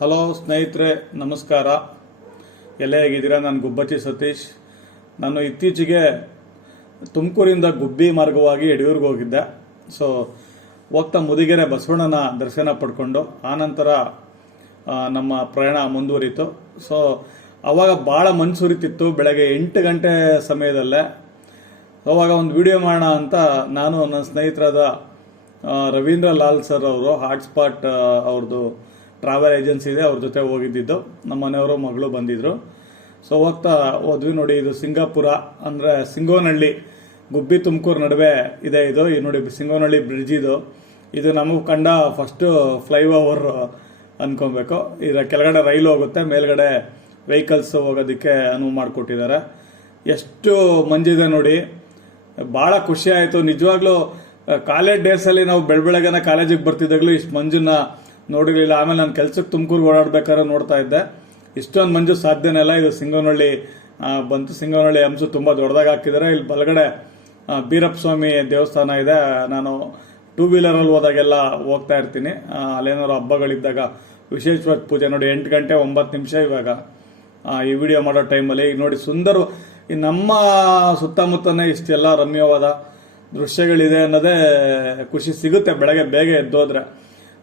Hello ಸ್ನೇಹಿತರೆ, ನಮಸ್ಕಾರ. ಎಲ್ಲ ಹೇಗಿದ್ದೀರಾ? ನಾನು ಗುಬ್ಬಚ್ಚಿ ಸತೀಶ್. ನಾನು ಇತ್ತೀಚೆಗೆ ತುಮಕೂರಿಂದ ಗುಬ್ಬಿ ಮಾರ್ಗವಾಗಿ ಯಡಿಯೂರಿಗೆ ಹೋಗಿದ್ದೆ. ಸೊ ಹೋಗ್ತಾ ಮುದಿಗೆರೆ ಬಸವಣ್ಣನ ದರ್ಶನ ಪಡ್ಕೊಂಡು ಆನಂತರ ನಮ್ಮ ಪ್ರಯಾಣ ಮುಂದುವರಿತು. ಸೊ ಅವಾಗ ಭಾಳ ಮನ್ಸುರಿತಿತ್ತು. ಬೆಳಗ್ಗೆ ಎಂಟು ಗಂಟೆ ಸಮಯದಲ್ಲೇ, ಅವಾಗ ಒಂದು ವಿಡಿಯೋ ಮಾಡೋಣ ಅಂತ ನಾನು ನನ್ನ ಸ್ನೇಹಿತರಾದ ರವೀಂದ್ರ ಲಾಲ್ ಸರ್ ಅವರು ಹಾಟ್ಸ್ಪಾಟ್ ಅವ್ರದ್ದು ಟ್ರಾವೆಲ್ ಏಜೆನ್ಸಿ ಇದೆ, ಅವ್ರ ಜೊತೆ ಹೋಗಿದ್ದಿದ್ದು. ನಮ್ಮ ಮನೆಯವರು, ಮಗಳು ಬಂದಿದ್ರು. ಸೊ ಹೋಗ್ತಾ ಹೋದ್ವಿ ನೋಡಿ, ಇದು ಸಿಂಗಾಪುರ, ಅಂದರೆ ಸಿಂಗೋನಹಳ್ಳಿ ಗುಬ್ಬಿ ತುಮಕೂರು ನಡುವೆ ಇದೆ ಇದು. ಈ ನೋಡಿ ಸಿಂಗೋನಹಳ್ಳಿ ಬ್ರಿಡ್ಜ್ ಇದು. ಇದು ನಮಗೆ ಕಂಡ ಫಸ್ಟು ಫ್ಲೈಓವರ್ ಅಂದ್ಕೊಬೇಕು ಇದರ ಕೆಳಗಡೆ ರೈಲು ಹೋಗುತ್ತೆ, ಮೇಲ್ಗಡೆ ವೆಹಿಕಲ್ಸ್ ಹೋಗೋದಕ್ಕೆ ಅನುವು ಮಾಡಿಕೊಟ್ಟಿದ್ದಾರೆ. ಎಷ್ಟು ಮಂಜಿದೆ ನೋಡಿ. ಭಾಳ ಖುಷಿ ಆಯಿತು. ನಿಜವಾಗ್ಲೂ ಕಾಲೇಜ್ ಡೇಸಲ್ಲಿ ನಾವು ಬೆಳಬೆಳಗ್ಗೆನ ಕಾಲೇಜಿಗೆ ಬರ್ತಿದ್ದಾಗಲೂ ಇಷ್ಟು ಮಂಜನ್ನ ನೋಡಿರಲಿಲ್ಲ ಆಮೇಲೆ ನಾನು ಕೆಲಸಕ್ಕೆ ತುಮಕೂರು ಓಡಾಡ್ಬೇಕಾದ್ರೆ ನೋಡ್ತಾ ಇದ್ದೆ. ಇಷ್ಟೊಂದು ಮಂಜು ಸಾಧ್ಯನೇ ಇಲ್ಲ, ಇದು ಸಿಂಗನಹಳ್ಳಿ ಬಂತು ಸಿಂಗನಹಳ್ಳಿ ಅಂಶ ತುಂಬ ದೊಡ್ಡದಾಗಿ ಹಾಕಿದ್ದಾರೆ ಇಲ್ಲಿ ಬಲಗಡೆ ಬೀರಪ್ಪ ಸ್ವಾಮಿ ದೇವಸ್ಥಾನ ಇದೆ. ನಾನು ಟೂ ವೀಲರಲ್ಲಿ ಹೋದಾಗೆಲ್ಲ ಹೋಗ್ತಾ ಇರ್ತೀನಿ. ಅಲ್ಲೇನಾದ್ರು ಹಬ್ಬಗಳಿದ್ದಾಗ ವಿಶೇಷವಾದ ಪೂಜೆ ನೋಡಿ, ಎಂಟು ಗಂಟೆ ಒಂಬತ್ತು ನಿಮಿಷ ಇವಾಗ. ಈ ವಿಡಿಯೋ ಮಾಡೋ ಟೈಮಲ್ಲಿ. ಈಗ ನೋಡಿ, ಸುಂದರ ನಮ್ಮ ಸುತ್ತಮುತ್ತನೇ ಇಷ್ಟೆಲ್ಲ ರಮ್ಯವಾದ ದೃಶ್ಯಗಳಿದೆ ಅನ್ನೋದೇ ಖುಷಿ ಸಿಗುತ್ತೆ ಬೆಳಗ್ಗೆ ಬೇಗ ಎದ್ದೋದ್ರೆ.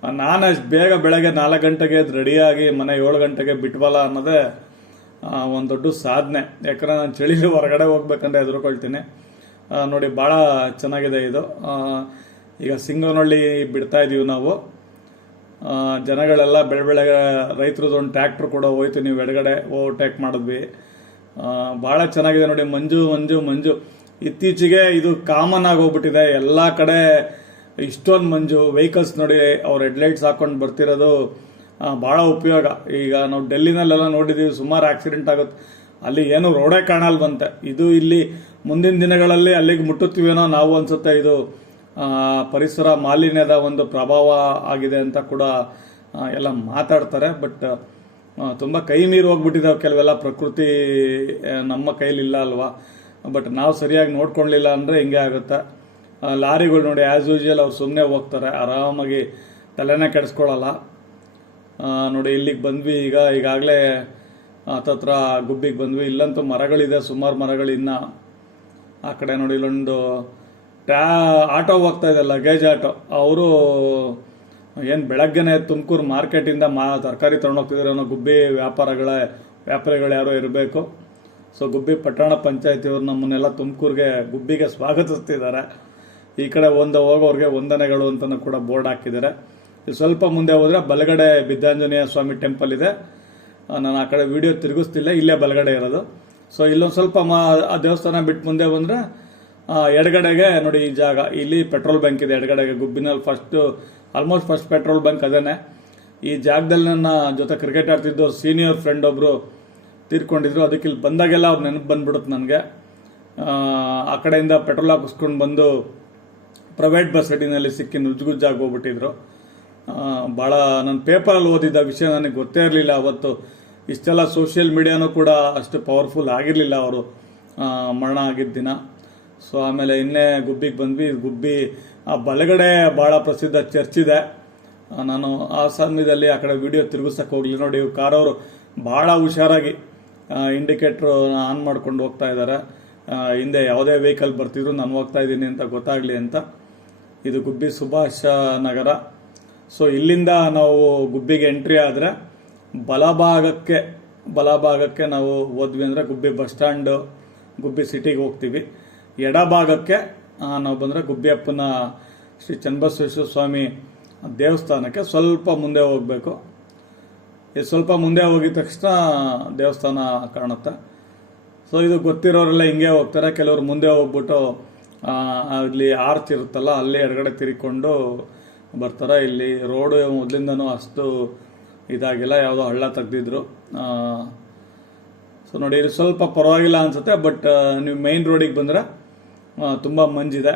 ನಾನು ಅಷ್ಟು ಬೇಗ ಬೆಳಗ್ಗೆ ನಾಲ್ಕು ಗಂಟೆಗೆ ರೆಡಿಯಾಗಿ ಮನೆ ಏಳು ಗಂಟೆಗೆ ಬಿಟ್ಬಲ್ಲ ಅನ್ನೋದೇ ಒಂದು ದೊಡ್ಡ ಸಾಧನೆ. ಯಾಕಂದರೆ ನಾನು ಚಳಿಲಿ ಹೊರಗಡೆ ಹೋಗ್ಬೇಕಂದ್ರೆ ಎದುರುಕೊಳ್ತೀನಿ ನೋಡಿ ಭಾಳ ಚೆನ್ನಾಗಿದೆ ಇದು. ಈಗ ಸಿಂಗನಹಳ್ಳಿ ಬಿಡ್ತಾ ಇದ್ದೀವಿ ನಾವು. ಜನಗಳೆಲ್ಲ ಬೆಳೆ ಬೆಳಗ್ಗೆ ರೈತರದ್ದು ಒಂದು ಟ್ಯಾಕ್ಟ್ರ್ ಕೂಡ ಹೋಯ್ತು ನೀವು ಎಡಗಡೆ ಓವರ್ಟೇಕ್ ಮಾಡಿದ್ವಿ. ಭಾಳ ಚೆನ್ನಾಗಿದೆ ನೋಡಿ, ಮಂಜು ಮಂಜು ಮಂಜು. ಇತ್ತೀಚೆಗೆ ಇದು ಕಾಮನ್ ಆಗಿ ಹೋಗ್ಬಿಟ್ಟಿದೆ. ಎಲ್ಲ ಕಡೆ ಇಷ್ಟೊಂದು ಮಂಜು ವೆಹಿಕಲ್ಸ್ ನೋಡಿ ಹೆಡ್ ಹೆಡ್ಲೈಟ್ಸ್ ಹಾಕೊಂಡು ಬರ್ತಿರೋದು ಭಾಳ ಉಪಯೋಗ. ಈಗ ನಾವು ಡೆಲ್ಲಿನಲ್ಲೆಲ್ಲ ನೋಡಿದ್ದೀವಿ ಸುಮಾರು ಆಕ್ಸಿಡೆಂಟ್ ಆಗುತ್ತೆ. ಅಲ್ಲಿ ಏನು ರೋಡೇ ಕಾಣಲ್ ಬಂತೆ ಇದು ಇಲ್ಲಿ ಮುಂದಿನ ದಿನಗಳಲ್ಲಿ ಅಲ್ಲಿಗೆ ಮುಟ್ಟುತ್ತೀವೇನೋ ನಾವು ಅನ್ಸುತ್ತೆ ಇದು ಪರಿಸರ ಮಾಲಿನ್ಯದ ಒಂದು ಪ್ರಭಾವ ಆಗಿದೆ ಅಂತ ಕೂಡ ಎಲ್ಲ ಮಾತಾಡ್ತಾರೆ. ಬಟ್ ತುಂಬ ಕೈ ಮೀರಿ ಹೋಗ್ಬಿಟ್ಟಿದ್ದಾವೆ ಕೆಲವೆಲ್ಲ ಪ್ರಕೃತಿ ನಮ್ಮ ಕೈಲಿಲ್ಲ ಅಲ್ವಾ? ಬಟ್ ನಾವು ಸರಿಯಾಗಿ ನೋಡ್ಕೊಳ್ಳಿಲ್ಲ ಅಂದರೆ ಹಿಂಗೆ ಆಗುತ್ತೆ. ಲಾರಿಗಳು ನೋಡಿ ಆ್ಯಸ್ ಯೂಶುವಲ್ ಅವ್ರು ಸುಮ್ಮನೆ ಹೋಗ್ತಾರೆ. ಆರಾಮಾಗಿ ತಲೆನೇ ಕೆಡಿಸ್ಕೊಳ್ಳಲ್ಲ ನೋಡಿ, ಇಲ್ಲಿಗೆ ಬಂದ್ವಿ ಈಗ. ಈಗಾಗಲೇ ಹತ್ತತ್ರ ಗುಬ್ಬಿಗೆ ಬಂದ್ವಿ. ಇಲ್ಲಂತೂ ಮರಗಳಿದೆ, ಸುಮಾರು ಮರಗಳಿನ್ನ ಆ ಕಡೆ ನೋಡಿ, ಇಲ್ಲೊಂದು ಟ್ಯಾ, ಆಟೋ ಹೋಗ್ತಾ ಇದೆ, ಲಗೇಜ್ ಆಟೋ. ಅವರು ಏನು ಬೆಳಗ್ಗೆನೆ ತುಮಕೂರು ಮಾರ್ಕೆಟಿಂದ ಮಾ, ತರಕಾರಿ ತೊಗೊಂಡೋಗ್ತಿದ್ರು ಅನ್ನೋ ಗುಬ್ಬಿ ವ್ಯಾಪಾರಗಳ, ವ್ಯಾಪಾರಿಗಳು ಯಾರೋ ಇರಬೇಕು. ಸೊ, ಗುಬ್ಬಿ ಪಟ್ಟಣ ಪಂಚಾಯತಿಯವರು ನಮ್ಮನ್ನೆಲ್ಲ ತುಮಕೂರಿಗೆ ಗುಬ್ಬಿಗೆ ಸ್ವಾಗತಿಸ್ತಿದ್ದಾರೆ. ಈ ಕಡೆ ಒಂದು ಹೋಗೋರಿಗೆ ವಂದನೆಗಳು ಅಂತ ಕೂಡ ಬೋರ್ಡ್ ಹಾಕಿದ್ದಾರೆ. ಸ್ವಲ್ಪ ಮುಂದೆ ಹೋದರೆ ಬಲಗಡೆ ಬಿದ್ದಾಂಜನೇಯ ಸ್ವಾಮಿ ಟೆಂಪಲ್ ಇದೆ. ನಾನು ಆ ಕಡೆ ವಿಡಿಯೋ ತಿರುಗಿಸ್ತಿಲ್ಲ, ಇಲ್ಲೇ ಬಲಗಡೆ ಇರೋದು. ಸೊ ಇಲ್ಲೊಂದು ಸ್ವಲ್ಪ ಮಾ, ಆ ದೇವಸ್ಥಾನ ಬಿಟ್ಟು ಮುಂದೆ ಬಂದರೆ ಎಡಗಡೆಗೆ ನೋಡಿ ಈ ಜಾಗ, ಇಲ್ಲಿ ಪೆಟ್ರೋಲ್ ಬಂಕ್ ಇದೆ ಎಡಗಡೆಗೆ, ಗುಬ್ಬಿನಲ್ಲಿ first almost first petrol bunk ಅದೇ ಈ ಜಾಗದಲ್ಲಿ ನನ್ನ ಜೊತೆ ಕ್ರಿಕೆಟ್ ಆಡ್ತಿದ್ದು ಸೀನಿಯರ್ ಫ್ರೆಂಡ್ ಒಬ್ಬರು ತೀರ್ಕೊಂಡಿದ್ರು. ಅದಕ್ಕೆ ಇಲ್ಲಿ ಬಂದಾಗೆಲ್ಲ ಅವ್ರು ನೆನಪು ಬಂದ್ಬಿಡುತ್ತೆ ನನಗೆ. ಆ ಕಡೆಯಿಂದ ಪೆಟ್ರೋಲ್ ಹಾಕಿಸ್ಕೊಂಡು ಬಂದು ಪ್ರೈವೇಟ್ ಬಸ್ ಅಡಿನಲ್ಲಿ ಸಿಕ್ಕಿ ನುಜ್ಜುಗುಜ್ಜಾಗಿ ಹೋಗ್ಬಿಟ್ಟಿದ್ರು. ಭಾಳ ನನ್ನ ಪೇಪರಲ್ಲಿ ಓದಿದ್ದ ವಿಷಯ ನನಗೆ ಗೊತ್ತೇ ಇರಲಿಲ್ಲ. ಅವತ್ತು ಇಷ್ಟೆಲ್ಲ ಸೋಷಿಯಲ್ ಮೀಡಿಯಾನೂ ಕೂಡ ಅಷ್ಟು ಪವರ್ಫುಲ್ ಆಗಿರಲಿಲ್ಲ ಅವರು. ಮರಣ ಆಗಿದ್ದ ದಿನ. ಸೊ, ಆಮೇಲೆ ಇನ್ನೇ ಗುಬ್ಬಿಗೆ ಬಂದ್ವಿ. ಗುಬ್ಬಿ, ಆ, ಬಲಗಡೆ ಭಾಳ ಪ್ರಸಿದ್ಧ ಚರ್ಚ್ ಇದೆ. ನಾನು ಆ ಸಮಯದಲ್ಲಿ ಆ ಕಡೆ ವಿಡಿಯೋ ತಿರುಗಿಸಕ್ಕೆ ಹೋಗಲಿ ನೋಡಿ ಕಾರ್ ಅವರು ಭಾಳ ಹುಷಾರಾಗಿ ಇಂಡಿಕೇಟ್ರು ಆನ್ ಮಾಡ್ಕೊಂಡು ಹೋಗ್ತಾ ಇದ್ದಾರೆ ಹಿಂದೆ ಯಾವುದೇ ವೆಹಿಕಲ್ ಬರ್ತಿದ್ರು, ನಾನು ಹೋಗ್ತಾ ಇದ್ದೀನಿ ಅಂತ ಗೊತ್ತಾಗಲಿ ಅಂತ. ಇದು ಗುಬ್ಬಿ ಸುಭಾಷ ನಗರ. ಸೊ ಇಲ್ಲಿಂದ ನಾವು ಗುಬ್ಬಿಗೆ ಎಂಟ್ರಿ ಆದರೆ ಬಲಭಾಗಕ್ಕೆ ಬಲಭಾಗಕ್ಕೆ ನಾವು ಹೋದ್ವಿ ಅಂದರೆ ಗುಬ್ಬಿ ಬಸ್ ಸ್ಟ್ಯಾಂಡು, ಗುಬ್ಬಿ ಸಿಟಿಗೆ ಹೋಗ್ತೀವಿ. ಎಡಭಾಗಕ್ಕೆ ನಾವು ಬಂದರೆ ಗುಬ್ಬಿಯಪ್ಪನ ಶ್ರೀ ಚನ್ನಬಸವೇಶ್ವರ ಸ್ವಾಮಿ ದೇವಸ್ಥಾನಕ್ಕೆ ಸ್ವಲ್ಪ ಮುಂದೆ ಹೋಗಬೇಕು. ಸ್ವಲ್ಪ ಮುಂದೆ ಹೋಗಿದ ತಕ್ಷಣ ದೇವಸ್ಥಾನ ಕಾಣುತ್ತೆ. ಸೊ ಇದು ಗೊತ್ತಿರೋರೆಲ್ಲ ಹಿಂಗೆ ಹೋಗ್ತಾರೆ. ಕೆಲವರು ಮುಂದೆ ಹೋಗ್ಬಿಟ್ಟು ಅಲ್ಲಿ ಆರ್ಚ್ ಇರುತ್ತಲ್ಲ ಅಲ್ಲಿ ಎಡಗಡೆ ತಿರ್ಕೊಂಡು ಬರ್ತಾರೆ. ಇಲ್ಲಿ ರೋಡು ಮೊದಲಿಂದನೂ ಅಷ್ಟು ಇದಾಗಿಲ್ಲ ಯಾವುದೋ ಹಳ್ಳ ತೆಗ್ದಿದ್ರು. ಸೊ ನೋಡಿ ಇಲ್ಲಿ ಸ್ವಲ್ಪ ಪರವಾಗಿಲ್ಲ ಅನಿಸುತ್ತೆ ಬಟ್ ನೀವು ಮೈನ್ ರೋಡಿಗೆ ಬಂದರೆ ತುಂಬ ಮಂಜಿದೆ.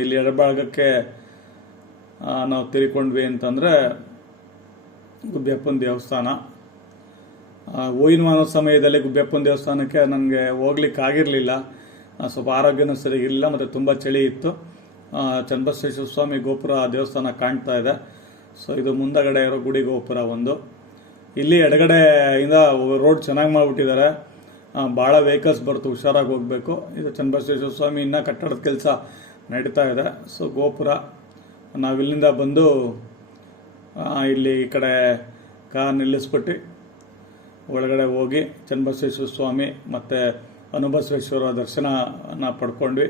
ಇಲ್ಲಿ ಎಡಭಾಗಕ್ಕೆ ಆ, ನಾವು ತಿರ್ಕೊಂಡ್ವಿ ಅಂತಂದರೆ ಗುಬ್ಬಿಯಪ್ಪನ ದೇವಸ್ಥಾನ. ಆ, ಮಾನವ ಸಮಯದಲ್ಲಿ ಗುಬ್ಬಿಯಪ್ಪನ ದೇವಸ್ಥಾನಕ್ಕೆ ನನಗೆ ಹೋಗ್ಲಿಕ್ಕೆ ಆಗಿರಲಿಲ್ಲ ಸ್ವಲ್ಪ ಆರೋಗ್ಯನೂ ಸರಿಗಿರಲಿಲ್ಲ, ಮತ್ತು ತುಂಬ ಚಳಿ ಇತ್ತು. ಚನ್ನಬಸವೇಶ್ವರ ಸ್ವಾಮಿ ಗೋಪುರ ದೇವಸ್ಥಾನ ಕಾಣ್ತಾ ಇದೆ. ಸೊ ಇದು ಮುಂದಗಡೆ ಇರೋ ಗುಡಿ ಗೋಪುರ ಒಂದು. ಇಲ್ಲಿ ಎಡಗಡೆಯಿಂದ ರೋಡ್ ಚೆನ್ನಾಗಿ ಮಾಡಿಬಿಟ್ಟಿದ್ದಾರೆ. ಭಾಳ ವೆಹಿಕಲ್ಸ್ ಬರ್ತು ಹುಷಾರಾಗಿ ಹೋಗಬೇಕು. ಇದು ಚನ್ನಬಸವೇಶ್ವರ ಸ್ವಾಮಿ ಇನ್ನೂ ಕಟ್ಟಡದ ಕೆಲಸ ನಡೀತಾ ಇದೆ. ಸೊ ಗೋಪುರ ನಾವಿಲ್ಲಿಂದ ಬಂದು ಇಲ್ಲಿ ಈ ಕಡೆ ಕಾರ್ ನಿಲ್ಲಿಸ್ಬಿಟ್ಟು ಒಳಗಡೆ ಹೋಗಿ ಚನ್ನಬಸವೇಶ್ವರ ಸ್ವಾಮಿ ಮತ್ತು ಅನುಬಸವೇಶ್ವರ ದರ್ಶನನ ಪಡ್ಕೊಂಡ್ವಿ.